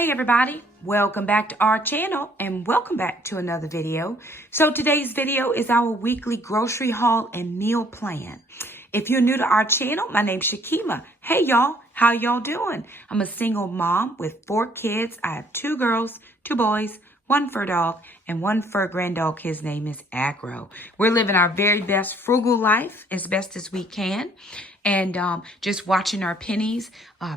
Hey everybody, welcome back to our channel and welcome back to another video. So today's video is our weekly grocery haul and meal plan. If you're new to our channel, my name's Shakema. Hey y'all, how y'all doing? I'm a single mom with 4 kids. I have 2 girls, 2 boys, 1 fur dog, and 1 fur grand dog. His name is Agro. We're living our very best frugal life as best as we can. And just watching our pennies,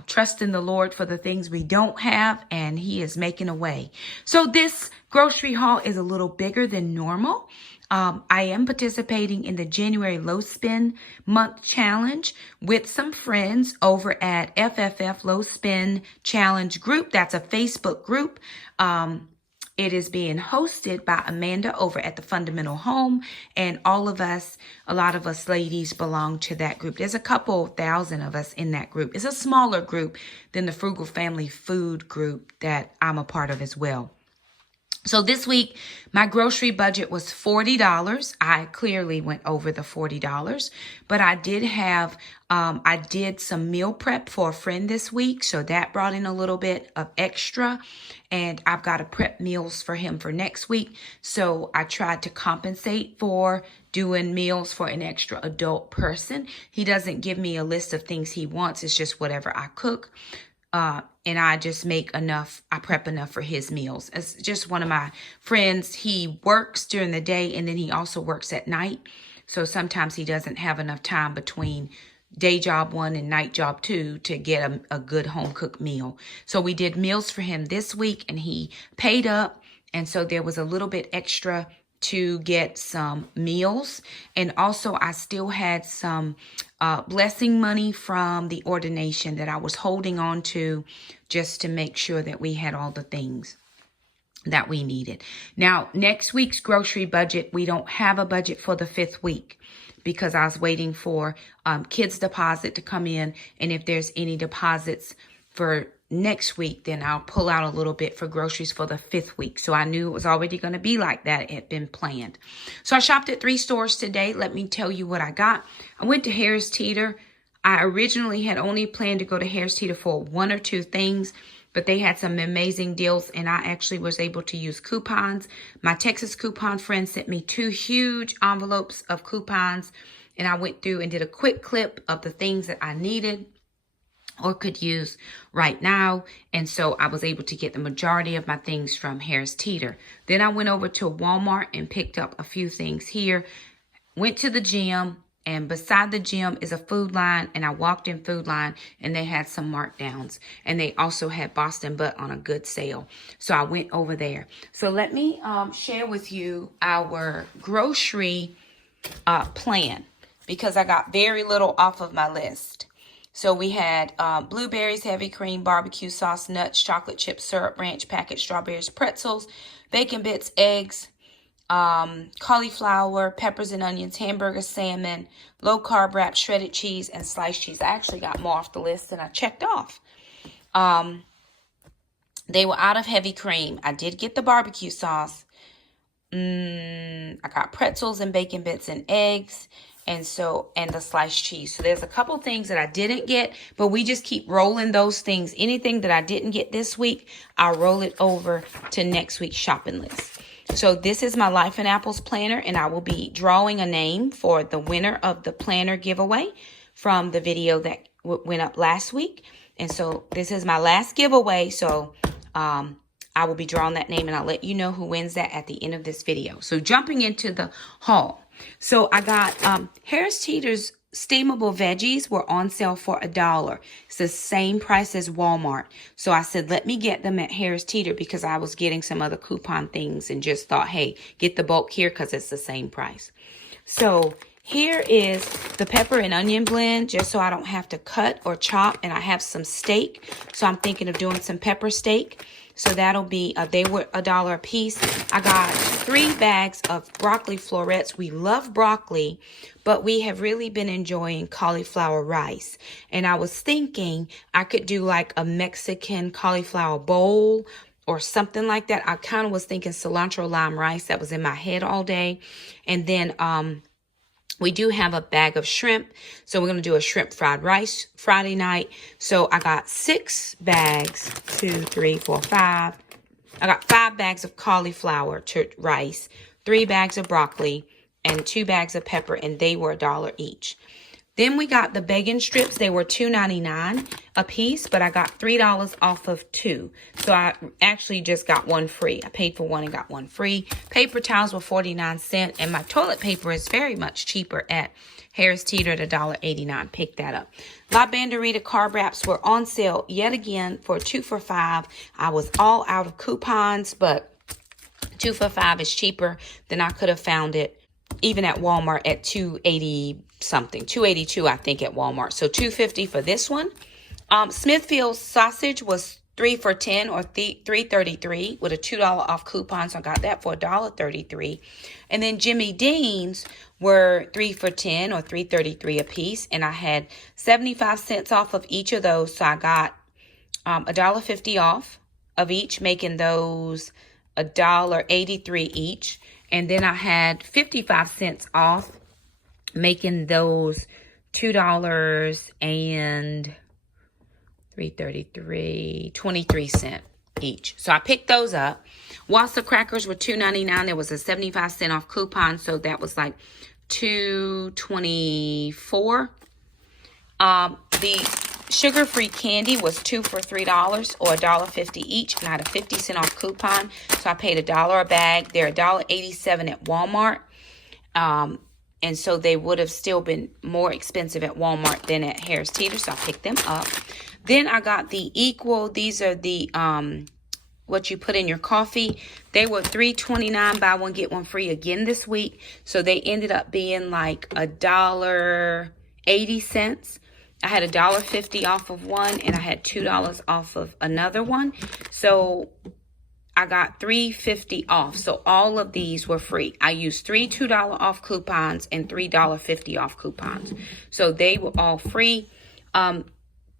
trusting the Lord for the things we don't have, and He is making a way. So this grocery haul is a little bigger than normal. I am participating in the January Low Spend Month Challenge with some friends over at FFF Low Spend Challenge Group. That's a Facebook group. It is being hosted by Amanda over at the Fundamental Home, and all of us, a lot of us ladies belong to that group. There's a couple thousand of us in that group. It's a smaller group than the Frugal Family Food group that I'm a part of as well. So this week, my grocery budget was $40. I clearly went over the $40, but I did have, I did some meal prep for a friend this week. So that brought in a little bit of extra, and I've got to prep meals for him for next week. So I tried to compensate for doing meals for an extra adult person. He doesn't give me a list of things he wants. It's just whatever I cook. And I just make enough, I prep enough for his meals. It's just one of my friends. He works during the day and then he also works at night. So sometimes he doesn't have enough time between day job 1 and night job 2 to get a good home cooked meal. So we did meals for him this week and he paid up. And so there was a little bit extra to get some meals. And also I still had some blessing money from the ordination that I was holding on to just to make sure that we had all the things that we needed. Now, next week's grocery budget, we don't have a budget for the 5th week because I was waiting for kids' deposit to come in. And if there's any deposits for next week, then I'll pull out a little bit for groceries for the 5th week. So I knew it was already going to be like that. It had been planned. So I shopped at 3 stores today. Let me tell you what I got. I went to Harris Teeter. I originally had only planned to go to Harris Teeter for 1 or 2 things, but they had some amazing deals and I actually was able to use coupons. My Texas coupon friend sent me 2 huge envelopes of coupons, and I went through and did a quick clip of the things that I needed or could use right now. And so I was able to get the majority of my things from Harris Teeter. Then I went over to Walmart and picked up a few things here. Went to the gym, and beside the gym is a Food Line, and I walked in Food Line and they had some markdowns, and they also had Boston Butt on a good sale. So I went over there. So let me share with you our grocery plan because I got very little off of my list. So we had blueberries, heavy cream, barbecue sauce, nuts, chocolate chips, syrup, ranch, packaged strawberries, pretzels, bacon bits, eggs, cauliflower, peppers and onions, hamburger, salmon, low carb wrap, shredded cheese, and sliced cheese. I actually got more off the list than I checked off. They were out of heavy cream. I did get the barbecue sauce. I got pretzels and bacon bits and eggs. And the sliced cheese. So there's a couple things that I didn't get, but we just keep rolling those things. Anything that I didn't get this week, I'll roll it over to next week's shopping list. So this is my Life in Apples planner, and I will be drawing a name for the winner of the planner giveaway from the video that went up last week. And so this is my last giveaway. So I will be drawing that name, and I'll let you know who wins that at the end of this video. So jumping into the haul. So I got Harris Teeter's steamable veggies were on sale for $1. It's the same price as Walmart. So I said, let me get them at Harris Teeter because I was getting some other coupon things and just thought, hey, get the bulk here because it's the same price. So here is the pepper and onion blend, just so I don't have to cut or chop. And I have some steak. So I'm thinking of doing some pepper steak. So that'll be, they were $1 a piece. I got 3 bags of broccoli florets. We love broccoli, but we have really been enjoying cauliflower rice. And I was thinking I could do like a Mexican cauliflower bowl or something like that. I kind of was thinking cilantro lime rice. That was in my head all day. And then We do have a bag of shrimp, so we're going to do a shrimp fried rice Friday night. So I got 6 bags, 2, 3, 4, 5. I got 5 bags of cauliflower rice, 3 bags of broccoli, and 2 bags of pepper, and they were $1 each. Then we got the bacon strips. They were $2.99 a piece, but I got $3 off of 2. So I actually just got 1 free. I paid for 1 and got 1 free. Paper towels were 49¢, and my toilet paper is very much cheaper at Harris Teeter at $1.89. Pick that up. La Banderita carb wraps were on sale yet again for 2 for $5. I was all out of coupons, but 2 for $5 is cheaper than I could have found it even at Walmart at $2.80 something, $2.82 I think at Walmart. So $2.50 for this one. Smithfield sausage was 3 for $10 or $3.33 with a $2 off coupon. So I got that for $1.33. And then Jimmy Dean's were 3 for $10 or $3.33 a piece, and I had 75 cents off of each of those. So I got $1.50 off of each, making those $1.83 each. And then I had 55 cents off, making those $2 and $3.33, 23 cents each. So I picked those up. Wassa crackers were $2.99. There was a 75 cent off coupon, so that was like $2.24. The sugar-free candy was 2 for $3 or $1.50 each, and I had a 50 cent off coupon, so I paid $1 a bag. They're $1.87 at Walmart, and so they would have still been more expensive at Walmart than at Harris Teeter, so I picked them up. Then I got the Equal. These are the what you put in your coffee. They were $3.29 buy one get one free again this week, so they ended up being like $1.80. I had $1.50 off of one, and I had $2 off of another one. So I got $3.50 off. So all of these were free. I used 3 $2 off coupons and $3.50 off coupons. So they were all free.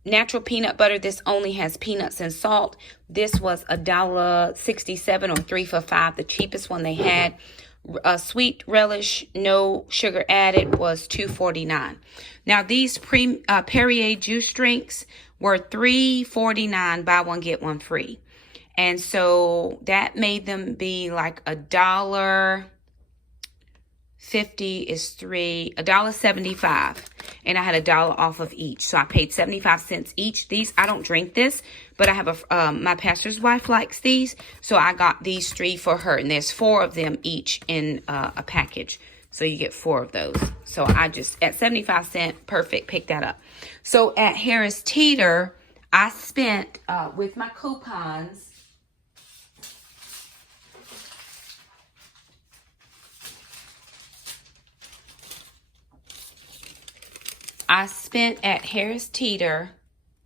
Natural peanut butter. This only has peanuts and salt. This was $1.67 or 3 for $5, the cheapest one they had. Sweet relish, no sugar added, was $2.49. Now these Perrier juice drinks were $3.49 buy one get one free, and so that made them be like $1.50 is $1.75, and I had $1 off of each, so I paid 75 cents each. These, I don't drink this, but I have my pastor's wife likes these, so I got these 3 for her, and there's 4 of them each in a package, so you get 4 of those. So I just, at 75 cents, perfect, pick that up. So at Harris Teeter, I spent with my coupons, I spent at Harris Teeter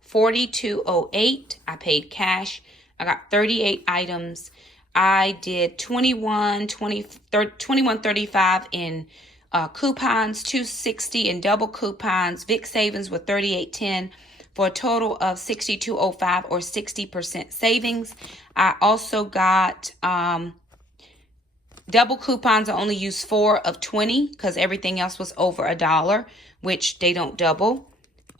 $42.08. I paid cash. I got 38 items. I did $21.35 in coupons, $2.60 in double coupons. Vic savings were $38.10 for a total of $62.05 or 60% savings. I also got double coupons. I only used 4 of 20 because everything else was over $1, which they don't double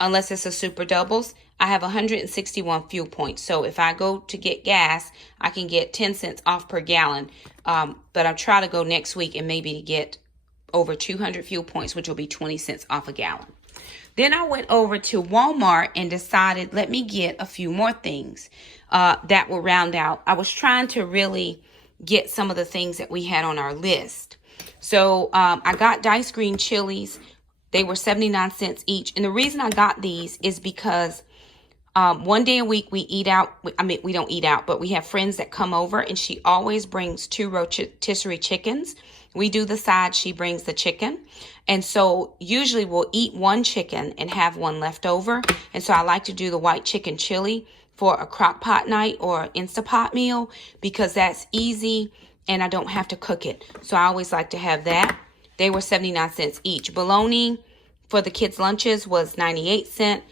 unless it's a super doubles. I have 161 fuel points. So if I go to get gas, I can get 10 cents off per gallon. But I'll try to go next week and maybe get over 200 fuel points, which will be 20 cents off a gallon. Then I went over to Walmart and decided, let me get a few more things that will round out. I was trying to really get some of the things that we had on our list. So I got diced green chilies. They were 79 cents each. And the reason I got these is because one day a week we eat out. I mean, we don't eat out, but we have friends that come over, and she always brings 2 rotisserie chickens. We do the side, she brings the chicken. And so usually we'll eat 1 chicken and have 1 left over. And so I like to do the white chicken chili for a crock pot night or Instapot meal because that's easy and I don't have to cook it. So I always like to have that. They were 79 cents each. Bologna for the kids' lunches was 98 cents.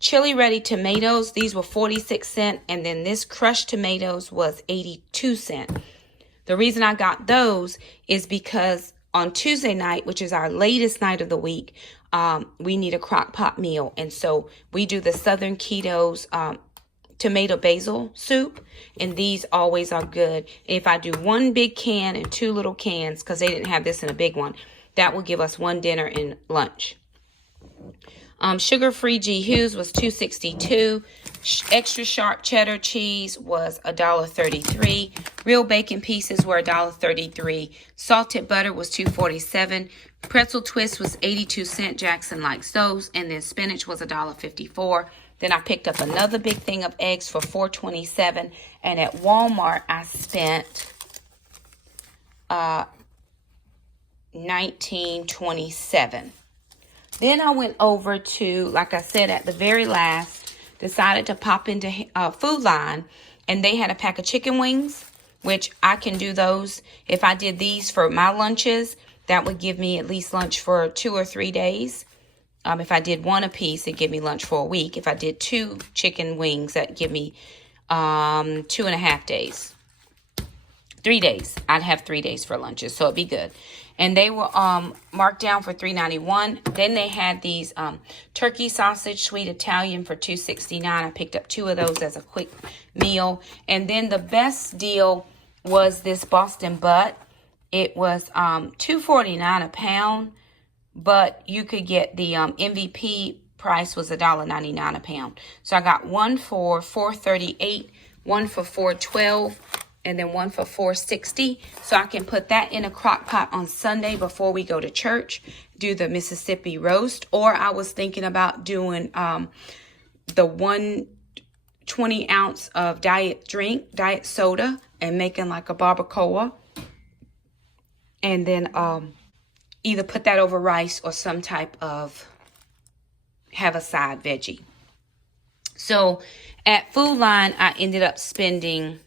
Chili ready tomatoes, these were 46 cents. And then this crushed tomatoes was 82 cents. The reason I got those is because on Tuesday night, which is our latest night of the week, we need a crock pot meal. And so we do the Southern Keto's tomato basil soup, and these always are good. If I do one big can and 2 little cans, because they didn't have this in a big one, that will give us 1 dinner and lunch. Sugar-free G. Hughes was $2.62. Extra sharp cheddar cheese was $1.33. Real bacon pieces were $1.33. Salted butter was $2.47. Pretzel twist was 82 cents. Jackson likes those. And then spinach was $1.54. Then I picked up another big thing of eggs for $4.27. And at Walmart, I spent $19.27. Then I went over to, like I said, at the very last, decided to pop into Food Line, and they had a pack of chicken wings, which I can do those. If I did these for my lunches, that would give me at least lunch for 2 or 3 days. If I did 1 a piece, it'd give me lunch for a week. If I did 2 chicken wings, that'd give me 2.5 days. 3 days. I'd have 3 days for lunches, so it'd be good. And they were marked down for $3.91. Then they had these turkey sausage sweet Italian for $2.69. I picked up 2 of those as a quick meal. And then the best deal was this Boston butt. It was $2.49 a pound, but you could get the MVP price was $1.99 a pound. So I got 1 for $4.38, 1 for $4.12. And then 1 for $4.60. So I can put that in a crock pot on Sunday before we go to church, do the Mississippi roast. Or I was thinking about doing the 120 ounce of diet soda, and making like a barbacoa. And then either put that over rice or some type of, have a side veggie. So at Food Line, I ended up spending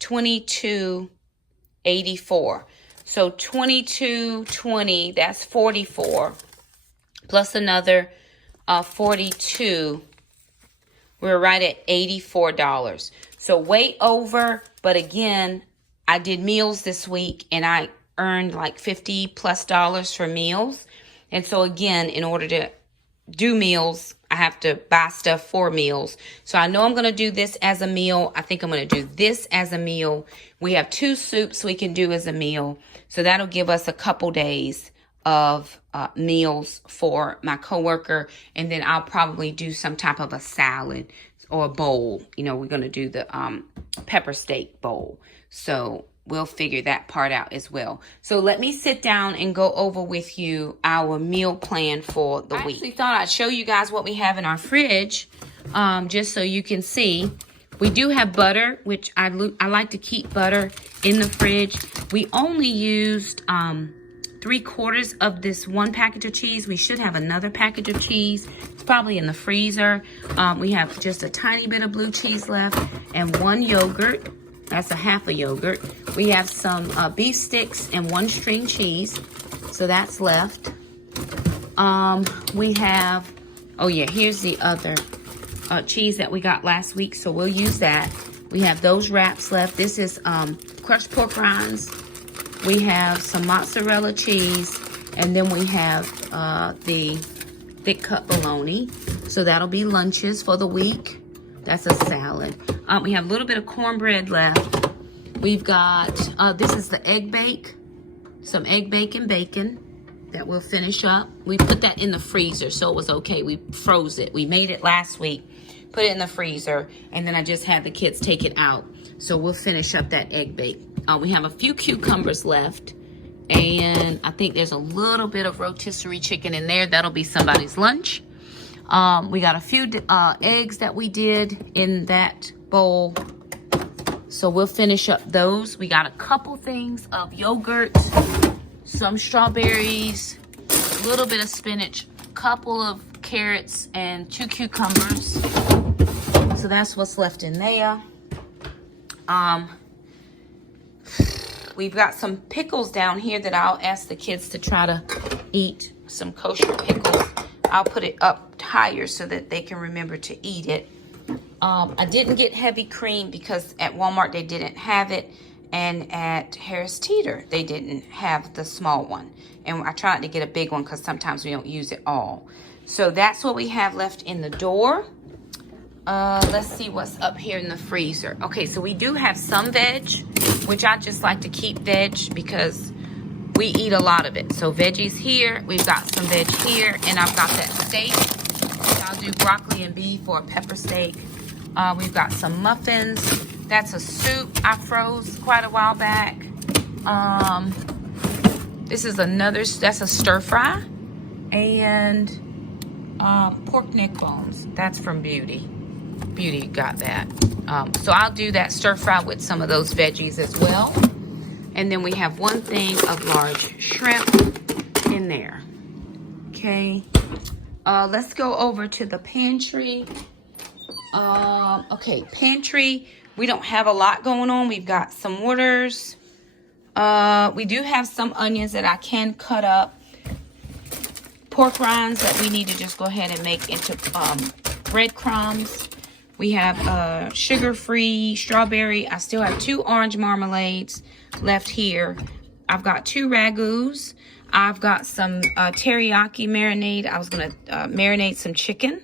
$22.84. So $22.20, that's $44, plus another $42. We're right at $84. So way over, but again, I did meals this week and I earned like $50+ for meals. And so again, in order to do meals, I have to buy stuff for meals. So I know I'm going to do this as a meal. I think I'm going to do this as a meal. We have 2 soups we can do as a meal. So that'll give us a couple days of meals for my coworker. And then I'll probably do some type of a salad or a bowl. You know, we're going to do the pepper steak bowl. So we'll figure that part out as well. So let me sit down and go over with you our meal plan for the week. I actually thought I'd show you guys what we have in our fridge, just so you can see. We do have butter, which I like to keep butter in the fridge. We only used 3/4 of this 1 package of cheese. We should have another package of cheese. It's probably in the freezer. We have just a tiny bit of blue cheese left and 1 yogurt. That's a half a yogurt. We have some beef sticks and 1 string cheese. So that's left. We have, oh yeah, here's the other cheese that we got last week. So we'll use that. We have those wraps left. This is crushed pork rinds. We have some mozzarella cheese. And then we have the thick cut bologna. So that'll be lunches for the week. That's a salad. We have a little bit of cornbread left. We've got, this is the egg bake. Some egg bake and bacon that we'll finish up. We put that in the freezer, so it was okay. We froze it. We made it last week, put it in the freezer, and then I just had the kids take it out. So we'll finish up that egg bake. We have a few cucumbers left, and I think there's a little bit of rotisserie chicken in there. That'll be somebody's lunch. We got a few eggs that we did in that bowl. So we'll finish up those. We got a couple things of yogurt, some strawberries, a little bit of spinach, a couple of carrots, and 2 cucumbers. So that's what's left in there. We've got some pickles down here that I'll ask the kids to try to eat, some kosher pickles. I'll put it up higher so that they can remember to eat it. I didn't get heavy cream because at Walmart they didn't have it. And at Harris Teeter, they didn't have the small one. And I tried to get a big one because sometimes we don't use it all. So that's what we have left in the door. Let's see what's up here in the freezer. Okay, so we do have some veg, which I just like to keep veg because we eat a lot of it. So veggies here, we've got some veg here, and I've got that steak. So I'll do broccoli and beef or a pepper steak. We've got some muffins. That's a soup I froze quite a while back. This is that's a stir fry. And pork neck bones. That's from Beauty. Beauty got that. So I'll do that stir fry with some of those veggies as well. And then we have one thing of large shrimp in there. Okay. Let's go over to the pantry. Okay, pantry. We don't have a lot going on. We've got some waters. We do have some onions that I can cut up. Pork rinds that we need to just go ahead and make into breadcrumbs. We have sugar-free strawberry. I still have 2 orange marmalades left here. I've got 2 ragouts. I've got some teriyaki marinade. I was going to marinate some chicken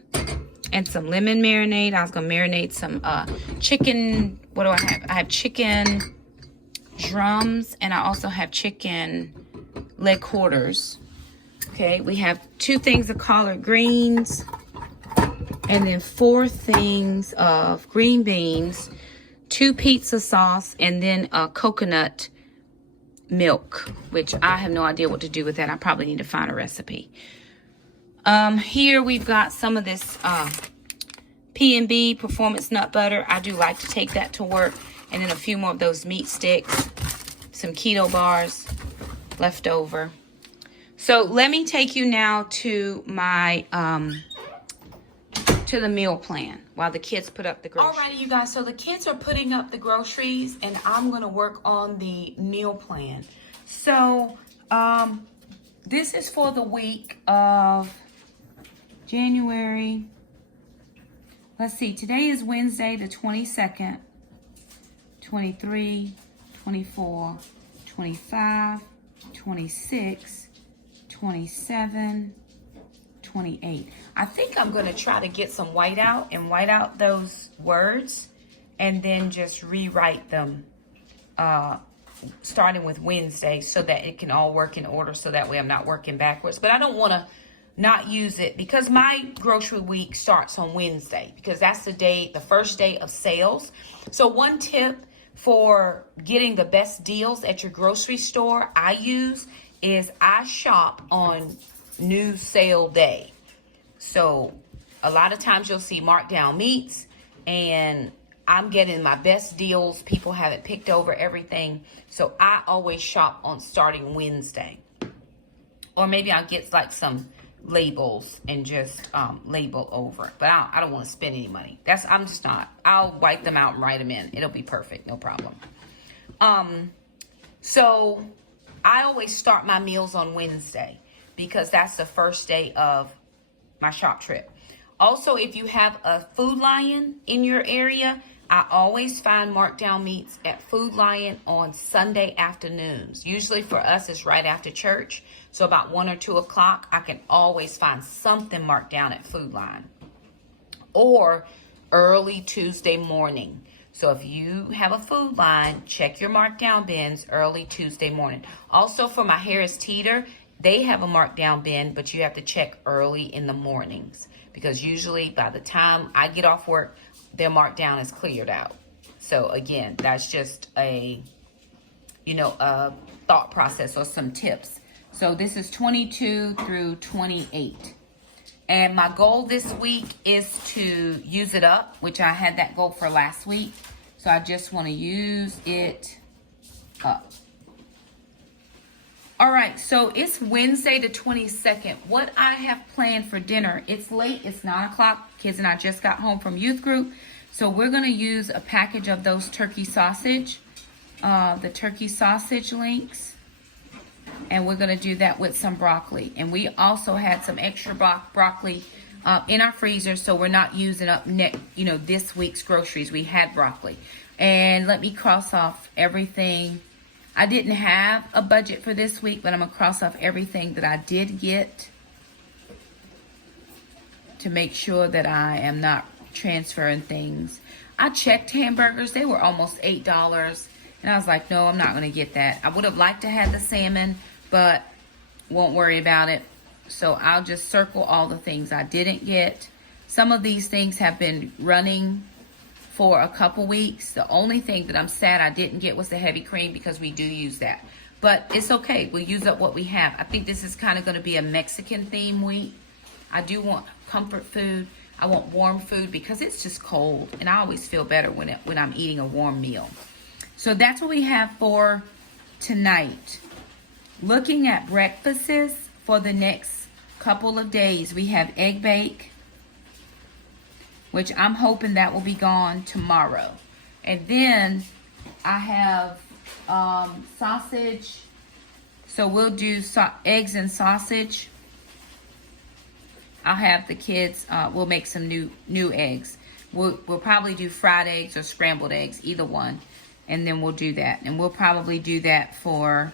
and some lemon marinade. I was going to marinate some chicken. What do I have? I have chicken drums, and I also have chicken leg quarters. Okay, we have 2 things of collard greens, and then 4 things of green beans, 2 pizza sauce, and then coconut milk, which I have no idea what to do with that. I probably need to find a recipe. Here we've got some of this P&B Performance Nut Butter. I do like to take that to work. And then a few more of those meat sticks, some keto bars left over. So let me take you now to my to the meal plan while the kids put up the groceries. Alrighty, you guys, so the kids are putting up the groceries and I'm gonna work on the meal plan. So this is for the week of January. Let's see, today is Wednesday the 22nd. 23, 24, 25, 26, 27, 28. I think I'm going to try to get some whiteout and white out those words and then just rewrite them starting with Wednesday so that it can all work in order, so that way I'm not working backwards. But I don't want to not use it because my grocery week starts on Wednesday because that's the first day of sales. So one tip for getting the best deals at your grocery store I use is I shop on new sale day. So a lot of times you'll see markdown meats and I'm getting my best deals. People haven't picked over everything. So I always shop on starting Wednesday. Or maybe I'll get like some labels and just label over it. But I don't want to spend any money. I'm just not. I'll wipe them out and write them in. It'll be perfect. No problem. So I always start my meals on Wednesday because that's the first day of my shop trip. Also, if you have a Food Lion in your area, I always find markdown meats at Food Lion on Sunday afternoons. Usually for us, it's right after church. So about 1 or 2 o'clock, I can always find something marked down at Food Lion. Or early Tuesday morning. So if you have a Food Lion, check your markdown bins early Tuesday morning. Also for my Harris Teeter, they have a markdown bin, but you have to check early in the mornings. Because usually by the time I get off work, their markdown is cleared out. So again, that's just a thought process or some tips. So this is 22 through 28. And my goal this week is to use it up, which I had that goal for last week. So I just want to use it up. All right, so it's Wednesday the 22nd. What I have planned for dinner, it's late, it's 9 o'clock. Kids and I just got home from youth group. So we're gonna use a package of those turkey sausage, the turkey sausage links. And we're gonna do that with some broccoli. And we also had some extra broccoli in our freezer, so we're not using up this week's groceries. We had broccoli. And let me cross off everything. I didn't have a budget for this week, but I'm going to cross off everything that I did get to make sure that I am not transferring things. I checked hamburgers. They were almost $8. And I was like, no, I'm not going to get that. I would have liked to have the salmon, but won't worry about it. So I'll just circle all the things I didn't get. Some of these things have been running for a couple weeks. The only thing that I'm sad I didn't get was the heavy cream, because we do use that. But it's okay. We'll use up what we have. I think this is kind of going to be a Mexican theme week. I do want comfort food. I want warm food because it's just cold. And I always feel better when I'm eating a warm meal. So that's what we have for tonight. Looking at breakfasts for the next couple of days, we have egg bake, which I'm hoping that will be gone tomorrow. And then I have sausage. So we'll do eggs and sausage. I'll have the kids, we'll make some new eggs. We'll probably do fried eggs or scrambled eggs, either one. And then we'll do that. And we'll probably do that for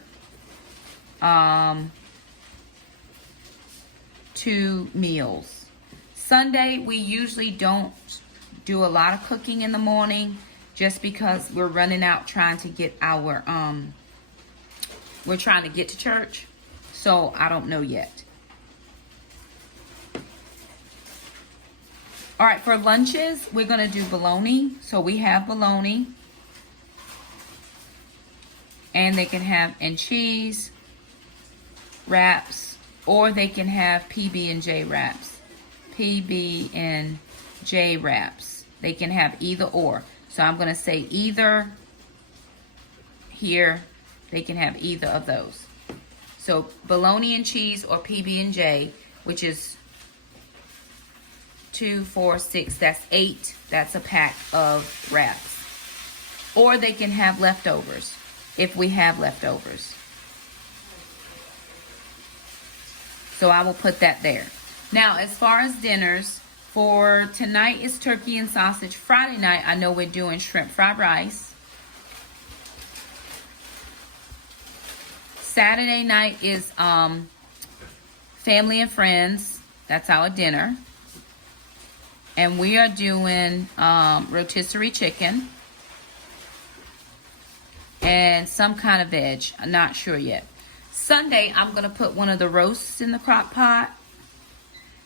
2 meals. Sunday, we usually don't do a lot of cooking in the morning, just because we're running out trying to get our, we're trying to get to church. So I don't know yet. All right, for lunches, we're going to do bologna. So we have bologna. And they can have and cheese wraps, or they can have PB&J wraps. PB&J wraps. They can have either or. So I'm going to say either here. They can have either of those. So bologna and cheese or PB&J, which is 2, 4, 6. That's 8. That's a pack of wraps. Or they can have leftovers, if we have leftovers. So I will put that there. Now, as far as dinners, for tonight is turkey and sausage. Friday night, I know we're doing shrimp fried rice. Saturday night is family and friends. That's our dinner. And we are doing rotisserie chicken and some kind of veg. I'm not sure yet. Sunday, I'm going to put one of the roasts in the crock pot.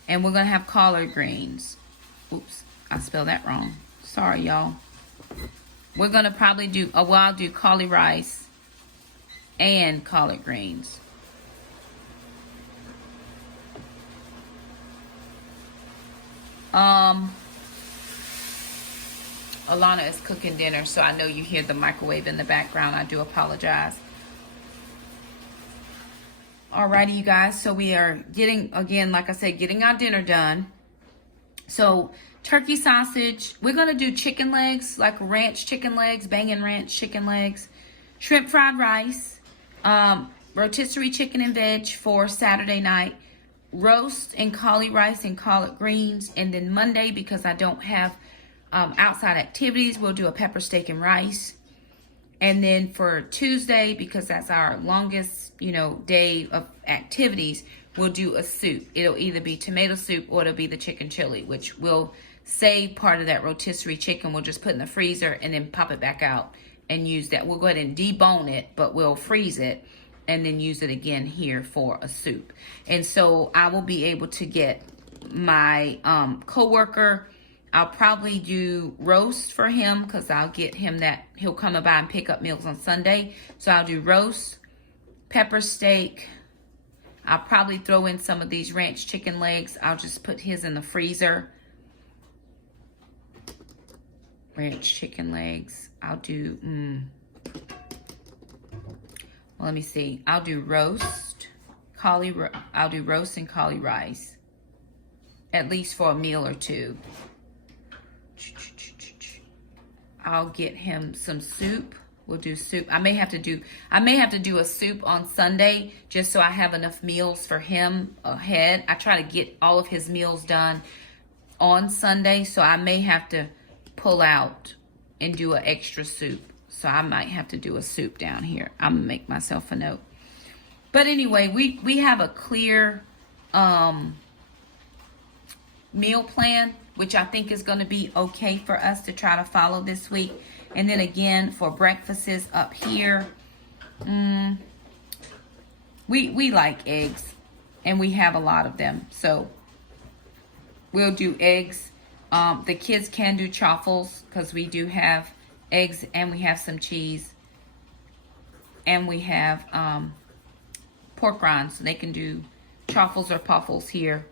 And we're going to have collard greens. Oops, I spelled that wrong. Sorry, y'all. We're going to probably do, I'll do cauli rice and collard greens. Alana is cooking dinner, so I know you hear the microwave in the background. I do apologize. Alrighty, you guys, so we are getting, again, like I said, getting our dinner done. So turkey sausage, we're going to do chicken legs, like ranch chicken legs, bangin' ranch chicken legs, shrimp fried rice, rotisserie chicken and veg for Saturday night, roast and cauli rice and collard greens. And then Monday, because I don't have outside activities, we'll do a pepper steak and rice. And then for Tuesday, because that's our longest, day of activities, we'll do a soup. It'll either be tomato soup or it'll be the chicken chili, which we'll save part of that rotisserie chicken. We'll just put in the freezer and then pop it back out and use that. We'll go ahead and debone it, but we'll freeze it and then use it again here for a soup. And so I will be able to get my coworker. I'll probably do roast for him because I'll get him that. He'll come by and pick up meals on Sunday. So I'll do roast, pepper steak. I'll probably throw in some of these ranch chicken legs. I'll just put his in the freezer. Ranch chicken legs. I'll do, well, let me see. I'll do roast, I'll do roast and cauli rice. At least for a meal or two. I'll get him some soup. We'll do soup. I may have to do a soup on Sunday just so I have enough meals for him ahead. I try to get all of his meals done on Sunday, so I may have to pull out and do an extra soup. So I might have to do a soup down here. I'm gonna make myself a note. But anyway, we have a clear meal plan, which I think is going to be okay for us to try to follow this week. And then again, for breakfasts up here, we like eggs, and we have a lot of them. So we'll do eggs. The kids can do chaffles because we do have eggs, and we have some cheese, and we have pork rinds, so they can do chaffles or puffles here.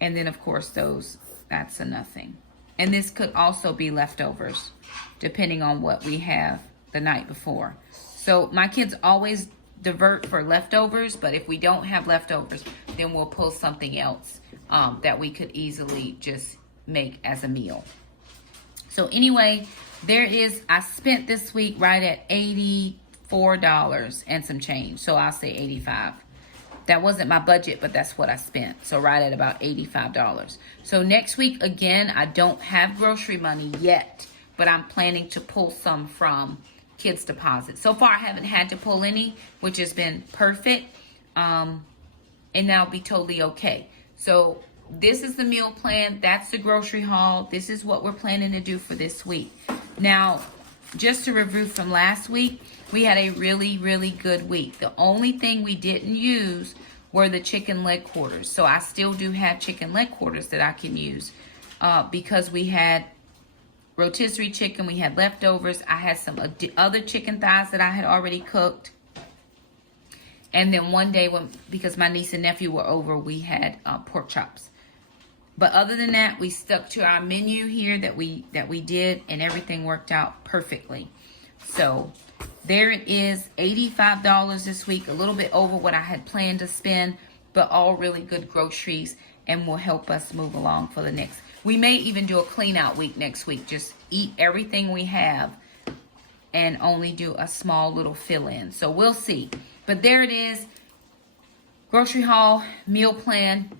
And then of course that's a nothing. And this could also be leftovers depending on what we have the night before. So my kids always divert for leftovers, but if we don't have leftovers, then we'll pull something else that we could easily just make as a meal. So anyway, I spent this week right at $84 and some change. So I'll say 85. That wasn't my budget, but that's what I spent. So right at about $85. So next week, again, I don't have grocery money yet, but I'm planning to pull some from kids' deposit. So far, I haven't had to pull any, which has been perfect. And that'll be totally okay. So this is the meal plan. That's the grocery haul. This is what we're planning to do for this week. Now, just to review from last week, we had a really, really good week. The only thing we didn't use were the chicken leg quarters. So I still do have chicken leg quarters that I can use because we had rotisserie chicken, we had leftovers. I had some other chicken thighs that I had already cooked. And then one day, because my niece and nephew were over, we had pork chops. But other than that, we stuck to our menu here that we did, and everything worked out perfectly. So there it is, $85 this week, a little bit over what I had planned to spend, but all really good groceries and will help us move along for the next. We may even do a clean out week next week, just eat everything we have and only do a small little fill in. So we'll see. But there it is, grocery haul, meal plan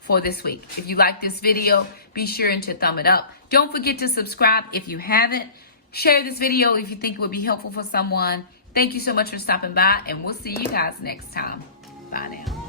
for this week. If you like this video, be sure to thumb it up. Don't forget to subscribe if you haven't. Share this video if you think it would be helpful for someone. Thank you so much for stopping by, and we'll see you guys next time. Bye now.